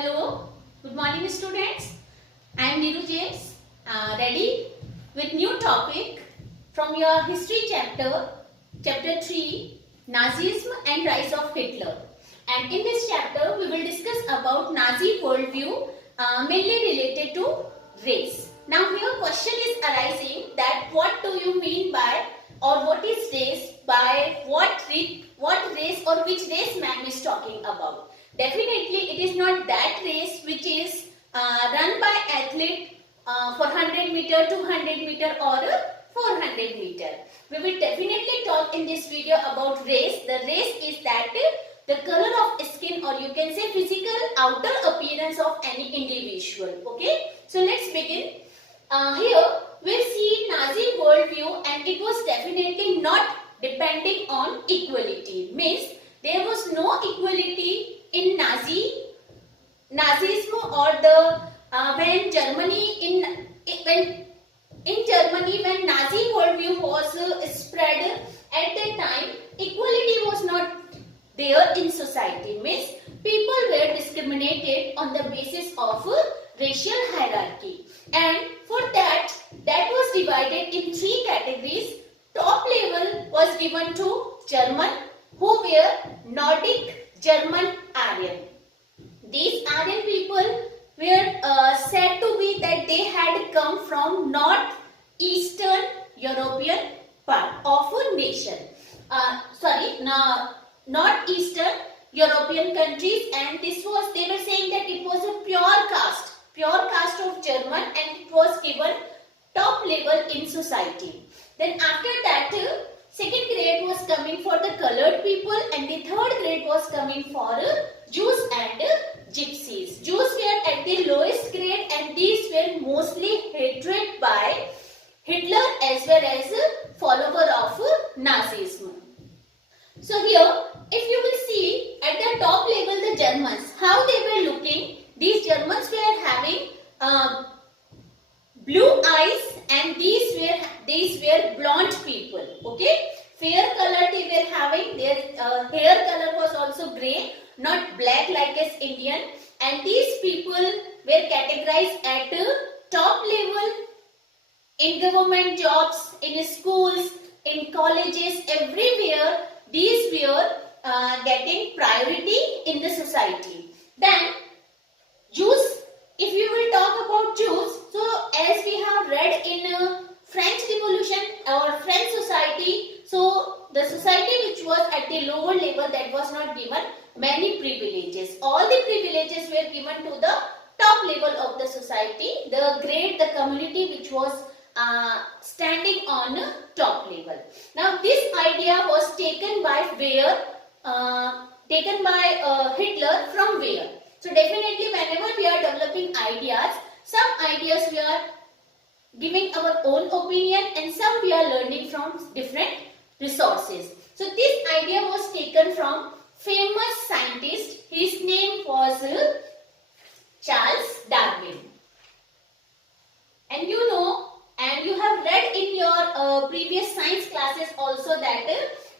Hello, good morning students. I am Neeru James, ready with new topic from your history chapter 3, Nazism and rise of Hitler. And in this chapter we will discuss about Nazi worldview mainly related to race. Now here question is arising that what do you mean by or what is race, by what race or which race man is talking about. Definitely it is not that race which is run by athlete for 100 meter, 200 meter or 400 meter. We will definitely talk in this video about race. The race is that the color of skin or you can say physical outer appearance of any individual. Okay, so let's begin. Here we'll see Nazi worldview, and it was definitely not depending on equality. Means there was no equality in Nazism or the when Germany when Nazi worldview was spread at that time, equality was not there in society. Means people were discriminated on the basis of racial hierarchy, and for that was divided in three categories. Top level was given to German, who were Nordic German Aryan. These Aryan people were said to be that they had come from northeastern European part of a nation. Northeastern European countries, and they were saying that it was a pure caste of German, and it was given top level in society. Then after that, second grade was coming for the colored people, and the third grade was coming for Jews and Gypsies. Jews were at the lowest grade, and these were mostly hated by Hitler as well as follower of Nazism. So here, if you will see at the top level the Germans, how they were looking. These Germans were having blue eyes, and these were blonde people. Okay, fair color they were having. Their hair color was also grey, not black like as Indian. And these people were categorized at top level in government jobs, in schools, in colleges, everywhere. These were getting priority in the society. Then Jews, if you will talk about Jews, so as we have read in French Revolution or French society, so the society which was at the lower level, that was not given many privileges. All the privileges were given to the top level of the society, the community which was standing on top level. Now this idea was taken by Hitler from where? So definitely whenever we are developing ideas, some ideas we are giving our own opinion and some we are learning from different resources. So this idea was taken from famous scientist. His name was Charles Darwin. And you know, and you have read in your previous science classes also that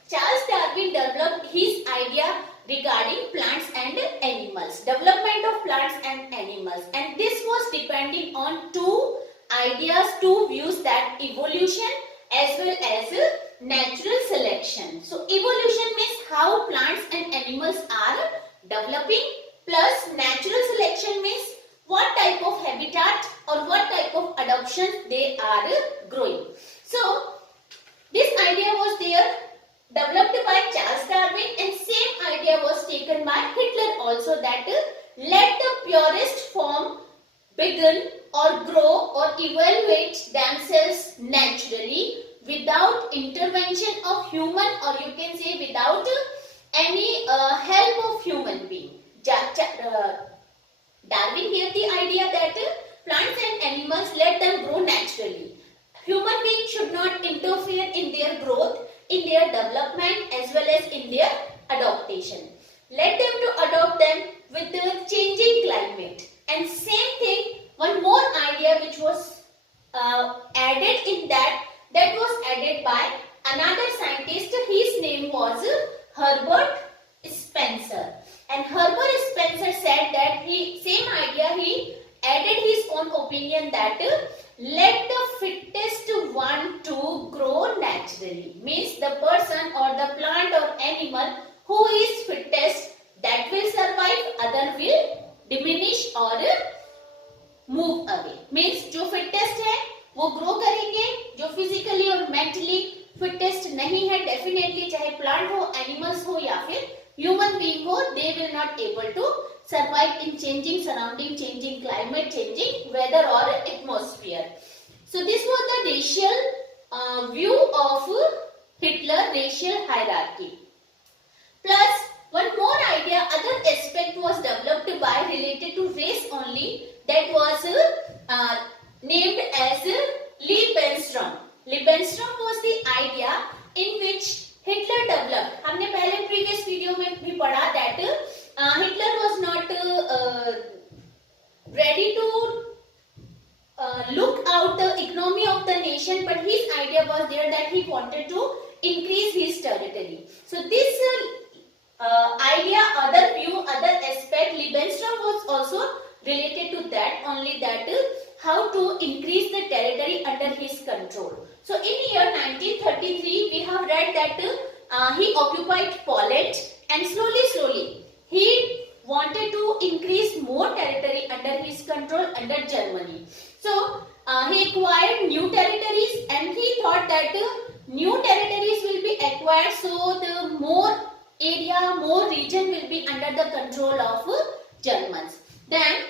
Charles Darwin developed his idea regarding plants and animals, development of plants and animals, and this was depending on two ideas, two views, that evolution as well as natural selection. So evolution means how plants and animals are developing, plus natural selection means what type of habitat or what type of adoption they are growing. So this idea was there, developed by Charles Darwin, and same idea was taken by Hitler also, that let the purest form begin or grow or evaluate themselves naturally without intervention of human, or you can say without any help of human being. Darwin gave the idea that plants and animals, let them grow naturally. Human beings should not interfere in their growth, in their development as well as in their adaptation. Let them to adopt them with the changing climate. And same thing, one more idea which was added in that was added by another scientist. His name was Herbert Spencer. And Herbert Spencer said that same idea, he added his own opinion that let the fittest one to grow naturally. Means the person or the plant or animal who is fittest, that will survive, other will diminish or move away. Means जो fittest है वो grow करेंगे, जो physically और mentally fittest नहीं है, definitely चाहे plant हो, animals हो या फिर human being हो, they will not able to survive in changing surrounding, changing climate, changing weather or atmosphere. So this was the racial view of Hitler, racial hierarchy. Plus one more idea, other aspect was developed by related to race only, that was named as Lebensraum. Lebensraum was the idea in which Hitler developed. हमने पहले previous video में भी पढ़ा that Hitler was not ready to look out the economy of the nation, but his idea was there that he wanted to increase his territory. So this idea, other view, other aspect, Lebensraum was also related to that, only that how to increase the territory under his control. So in year 1933 we have read that he occupied Poland, and slowly he wanted to increase more territory under his control under Germany. So he acquired new territories, and he thought that new territories will be acquired, so the more area, more region will be under the control of Germans. Then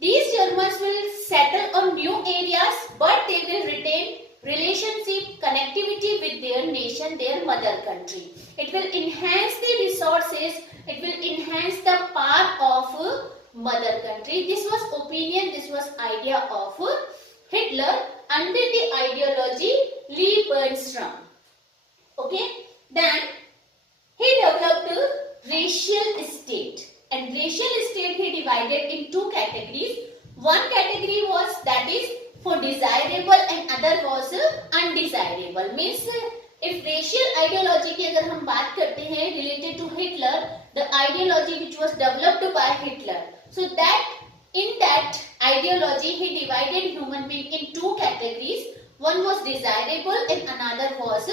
these Germans will settle on new areas, but they will retain relationship, connectivity with their nation, their mother country. It will enhance the resources, it will enhance the power of mother country. This was opinion, this was idea of Hitler under the ideology Lebensraum. Okay, then he developed a racial state, and racial state he divided in two categories. One category was that is for desirable, and other was undesirable. Means if racial ideology की अगर हम बात करते हैं related to Hitler, the ideology which was developed by Hitler, so that in that ideology he divided human being in two categories. One was desirable and another was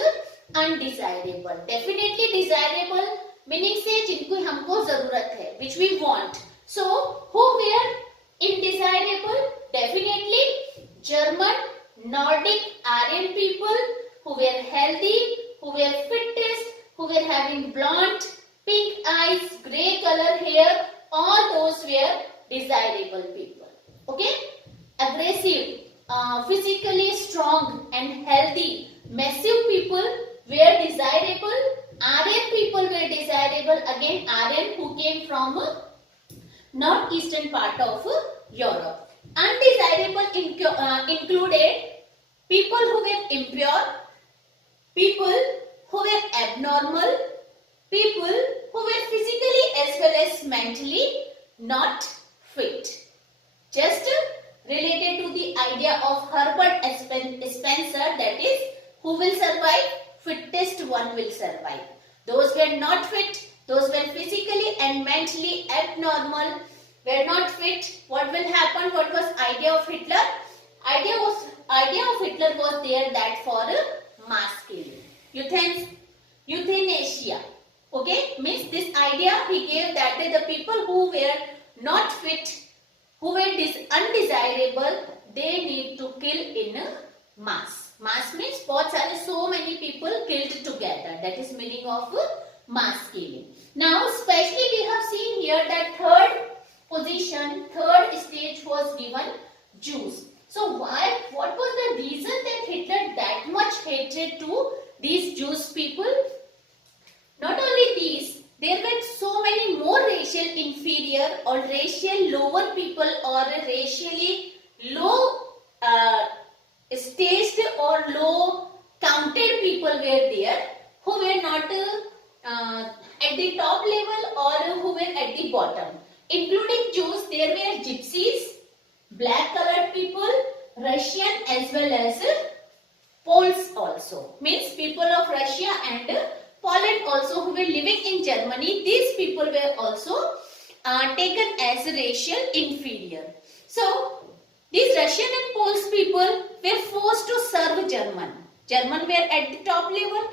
undesirable. Definitely desirable meaning से जिनको हमको जरूरत है, which we want. So who were undesirable? Definitely German, Nordic, Aryan people who were healthy, who were fittest, who were having blonde, pink eyes, grey color hair, all those were desirable people. Okay, aggressive, physically strong and healthy, massive people were desirable. Aryan people were desirable. Again, Aryan who came from northeastern part of Europe. Undesirable included people who were impure, people who were abnormal, people who were physically as well as mentally not fit. Just related to the idea of Herbert Spencer, that is, who will survive? Fittest one will survive. Those were not fit, those were physically and mentally abnormal, were not fit. What will happen? What was idea of Hitler? Idea of Hitler was there that for mass killing, euthanasia. Okay, means this idea he gave that the people who were not fit, who were undesirable, they need to kill in mass. Mass means बहुत सारे so many people killed together. That is meaning of mass killing. Now, especially we have seen here that third position, third stage was given Jews. So why? What was the reason that Hitler that much hatred to these Jewish people? Not only these, there were so many more racial inferior or racial lower people or racially low staged or low counted people were there who were not at the top level or who were at the bottom. Including Jews, there were gypsies, black colored people, Russian as well as Poles also. Means people of Russia and Poland also who were living in Germany. These people were also taken as racial inferior. So these Russian and Polish people were forced to serve German. German were at the top level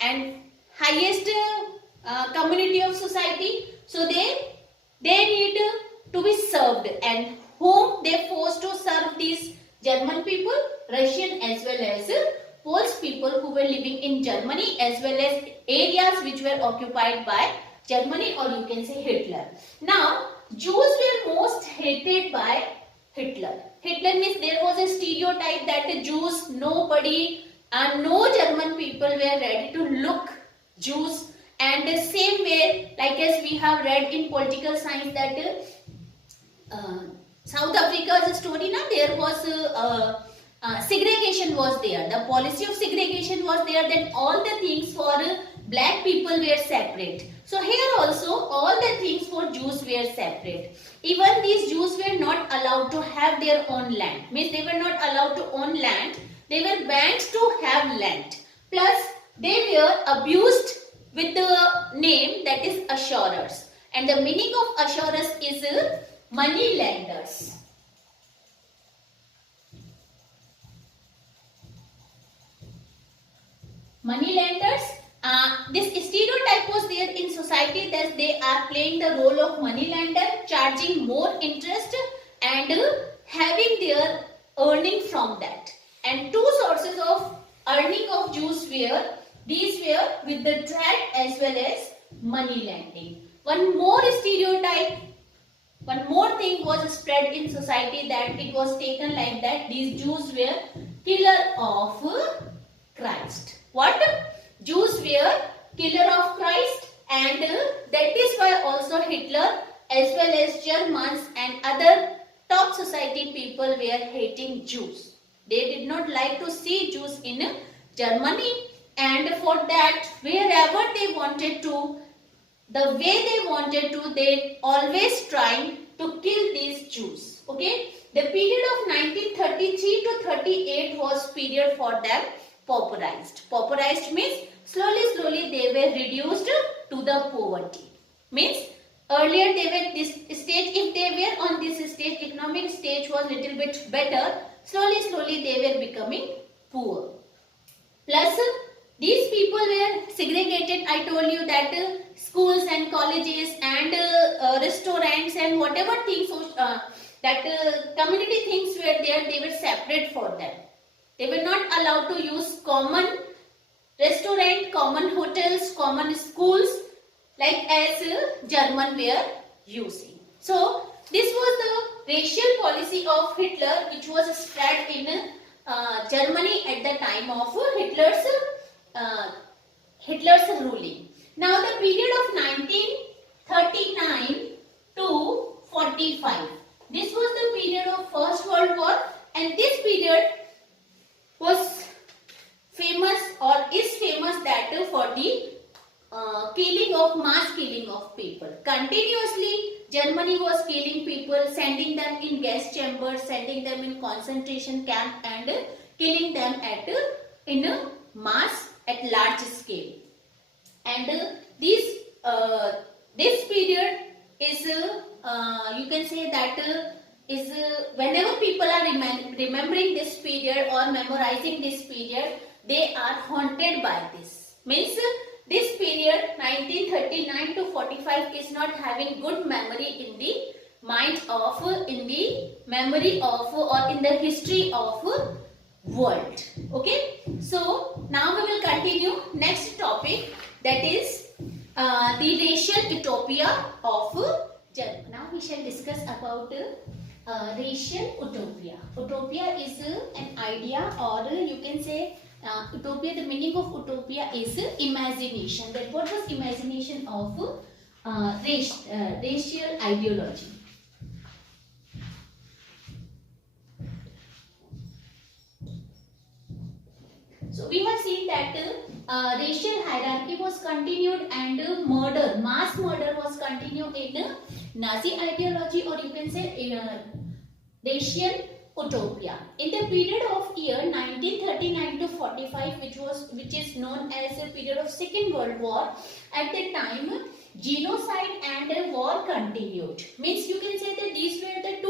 and highest community of society. So they need to be served, and whom they forced to serve these German people, Russian as well as Polish people who were living in Germany as well as areas which were occupied by Germany, or you can say Hitler. Now Jews were most hated by Hitler. Hitler means there was a stereotype that the Jews, nobody and no German people were ready to look Jews, and the same way, like as we have read in political science that South Africa's story, now there was segregation was there, the policy of segregation was there, then all the things for black people were separate. So here also all the things for Jews were separate. Even these Jews were not allowed to have their own land, means they were not allowed to own land, they were banned to have land. Plus they were abused with the name that is assurers, and the meaning of assurers is money lenders. Money lenders, this stereotype was there in society that they are playing the role of money lender, charging more interest and having their earning from that. And two sources of earning of Jews were, these were with the trade as well as money lending. One more stereotype, one more thing was spread in society, that it was taken like that these Jews were killer of Christ. What? Jews were killer of Christ, and that is why also Hitler as well as Germans and other top society people were hating Jews. They did not like to see Jews in Germany, and for that wherever they wanted to, the way they wanted to, they always trying to kill these Jews. Okay, the period of 1933 to 38 was period for them pauperized. Pauperized means slowly they were reduced to the poverty. Means earlier they were this stage, if they were on this stage, economic stage was little bit better, slowly they were becoming poor. Plus these people were segregated. I told you that schools and colleges and restaurants and whatever things that community things were there, they were separate for them. They were not allowed to use common restaurant, common hotels, common schools like as German were using. So this was the racial policy of Hitler, which was spread in Germany at the time of Hitler's ruling. Now the period of 1939 to 45. This was the period of First World War, and this period was famous or is famous that for the mass killing of people. Continuously Germany was killing people, sending them in gas chambers, sending them in concentration camp, and killing them in a mass at large scale. And this period is you can say that is whenever people are remembering this period or memorizing this period, they are haunted by this. Means this period 1939 to 45 is not having good memory in the mind of, in the memory of, or in the history of world. Okay, so now we will continue next topic, that is the racial utopia of Germany. Now we shall discuss about racial utopia. Utopia is an idea, or you can say utopia, the meaning of utopia is imagination. That what was imagination of racial ideology. So we have seen that racial hierarchy was continued, and mass murder was continued in Nazi ideology, or you can say racial utopia. In the period of year 1939 to 45, which is known as a period of Second World War, at that time genocide and war continued. Means you can say that these were the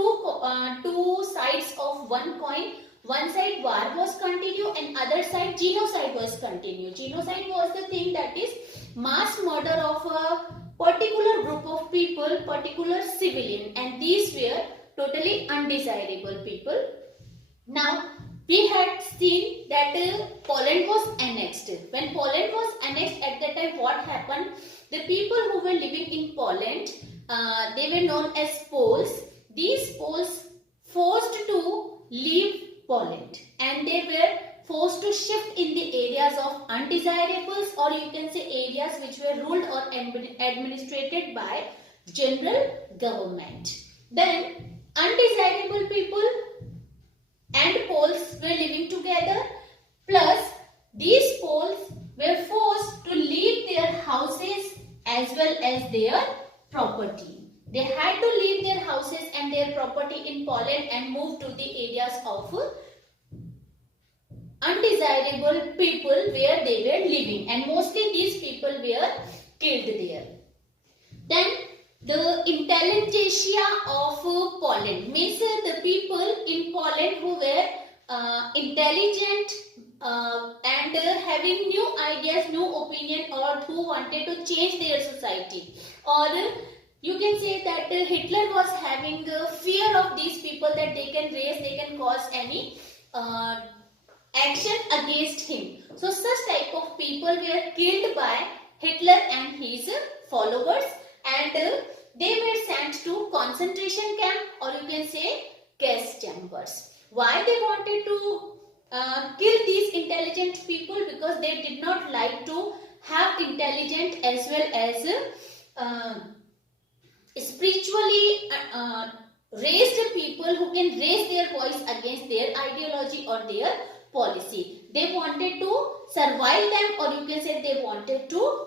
two sides of one coin. One side war was continued and other side genocide was continued. Genocide was the thing that is mass murder of a particular group of people, particular civilian, and these were totally undesirable people. Now we had seen that Poland was annexed. When Poland was annexed, at that time what happened? The people who were living in Poland, they were known as Poles. These Poles forced to leave Poland and they were forced to shift in the areas of undesirables, or you can say areas which were ruled or administrated by general government. Then undesirable people and Poles were living together, plus these Poles were forced to leave their houses as well as their property. They had to leave their houses and their property in Poland and move to the areas of undesirable people where they were living, and mostly these people were killed there. Then the intelligentsia of Poland means the people in Poland who were intelligent and having new ideas, new opinion, or who wanted to change their society, or you can say that Hitler was having fear of these people that they can cause any action against him. So such type of people were killed by Hitler and his followers, and they were sent to concentration camp, or you can say gas chambers. Why they wanted to kill these intelligent people? Because they did not like to have intelligent as well as spiritually raised people who can raise their voice against their ideology or their policy. They wanted to survive them, or you can say they wanted to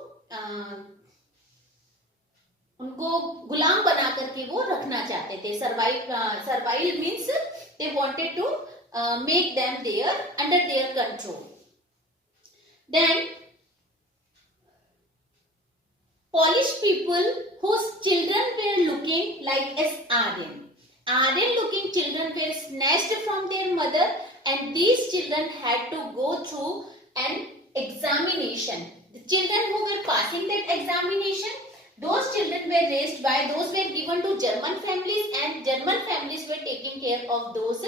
उनको गुलाम बना करके वो रखना चाहते थे. Survival means they wanted to make them under their control. Then Polish people whose children were looking like as Aryan looking children were snatched from their mother, and these children had to go through an examination. The children who were passing that examination, those children were raised by, those were given to German families, and German families were taking care of those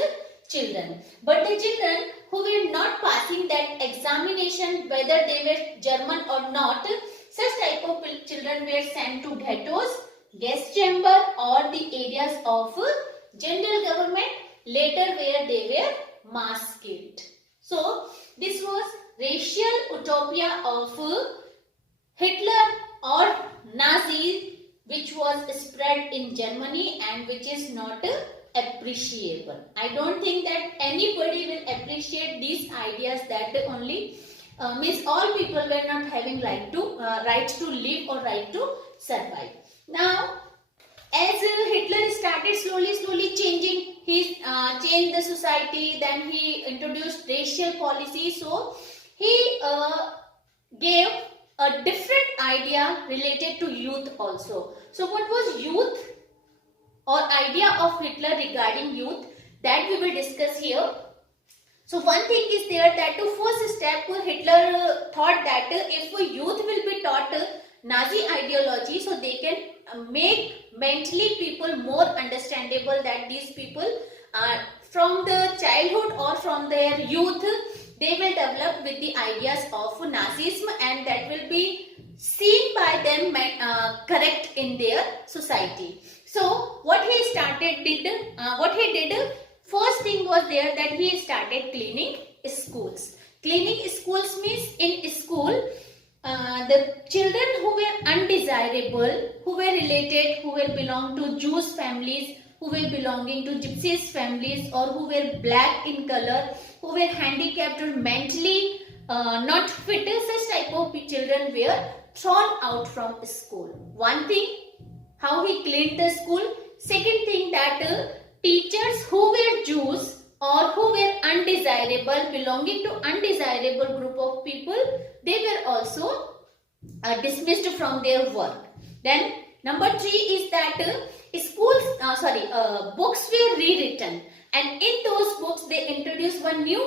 children. But the children who were not passing that examination, whether they were German or not, such type of children were sent to ghettos, gas chamber, or the areas of general government, later where they were mass killed. So this was racial utopia of Hitler or Nazis, which was spread in Germany and which is not appreciable. I don't think that anybody will appreciate these ideas that only means all people were not having right to live or right to survive. Now, as Hitler started slowly changing, he changed the society. Then he introduced racial policy. So he gave a different idea related to youth also. So what was youth or idea of Hitler regarding youth, that we will discuss here. So one thing is there that to first step, Hitler thought that if youth will be taught Nazi ideology, so they can make mentally people more understandable, that these people from the childhood or from their youth, they will develop with the ideas of Nazism, and that will be seen by them correct in their society. So what he did, first thing was there that he started cleaning schools. Cleaning schools means in school, the children who were undesirable, who were related, who were belong to Jewish families, who were belonging to Gypsies families, or who were black in color, who were handicapped or mentally not fit, such type of children were thrown out from school. One thing, how he cleaned the school. Second thing, that teachers who were Jews or who were undesirable, belonging to undesirable group of people, they were also dismissed from their work. Then number 3 is that books were rewritten, and in those books they introduced one new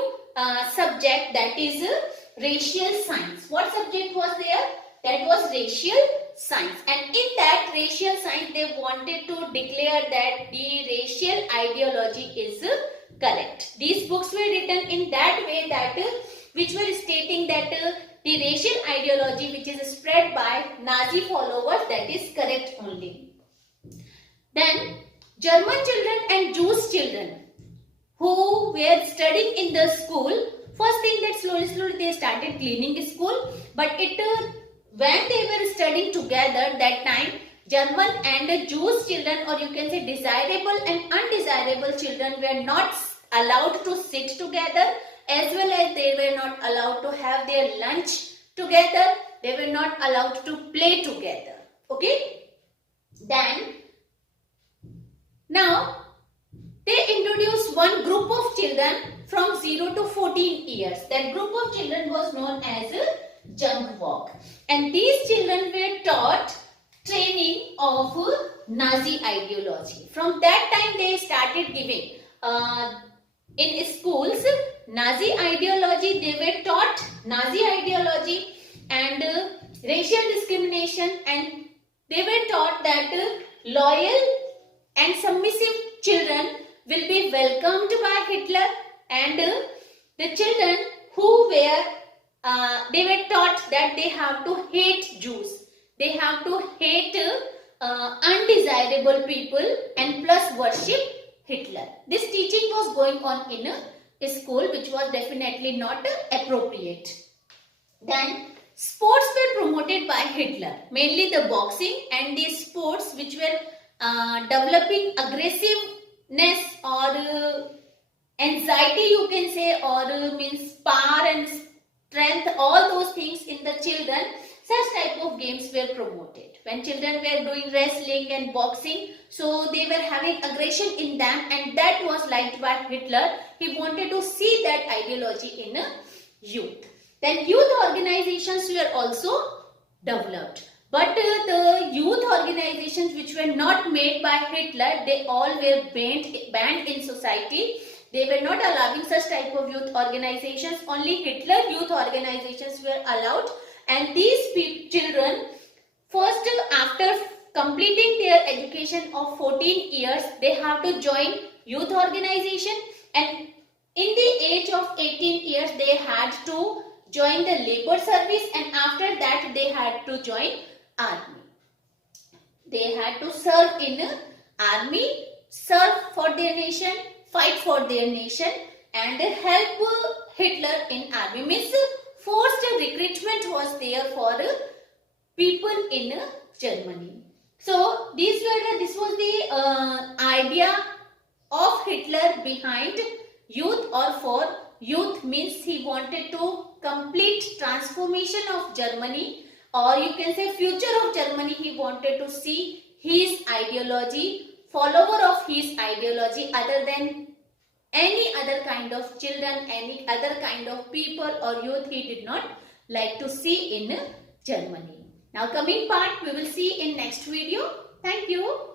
subject, that is racial science. What subject was there? That was racial science, and in that racial science they wanted to declare that the racial ideology is correct. These books were written in that way that which were stating that the racial ideology which is spread by Nazi followers, that is correct only. Then German children and Jewish children who were studying in the school, first thing that slowly they started cleaning school, but when they were studying together, that time German and Jewish children, or you can say desirable and undesirable children, were not allowed to sit together, as well as they were not allowed to have their lunch together. They were not allowed to play together. Okay? Then now they introduced one group of children from 0 to 14 years. That group of children was known as Jungwalk, and these children were taught training of Nazi ideology. From that time they started giving in schools Nazi ideology. They were taught Nazi ideology and racial discrimination, and they were taught that loyal and submissive children will be welcomed by Hitler, and the children who were they were taught that they have to hate Jews, they have to hate undesirable people, and plus worship Hitler. This teaching was going on in a school, which was definitely not appropriate. Then sports were promoted by Hitler, mainly the boxing and the sports which were developing aggressiveness or anxiety, you can say, or means power and strength, all those things in the children. Such type of games were promoted. When children were doing wrestling and boxing, so they were having aggression in them, and that was liked by Hitler. He wanted to see that ideology in youth. Then youth organizations were also developed. But the youth organizations which were not made by Hitler, they all were banned in society. They were not allowing such type of youth organizations. Only Hitler youth organizations were allowed. And these children, first after completing their education of 14 years, they have to join youth organization, and in the age of 18 years they had to join the labor service, and after that they had to join army. They had to serve in army, serve for their nation, fight for their nation, and help Hitler in army. Means forced recruitment was there for people in Germany. So this was the idea of Hitler behind youth, or for youth, means he wanted to complete transformation of Germany, or you can say future of Germany. He wanted to see his ideology, follower of his ideology, other than any other kind of children, any other kind of people or youth he did not like to see in Germany. Now coming part we will see in next video. Thank you.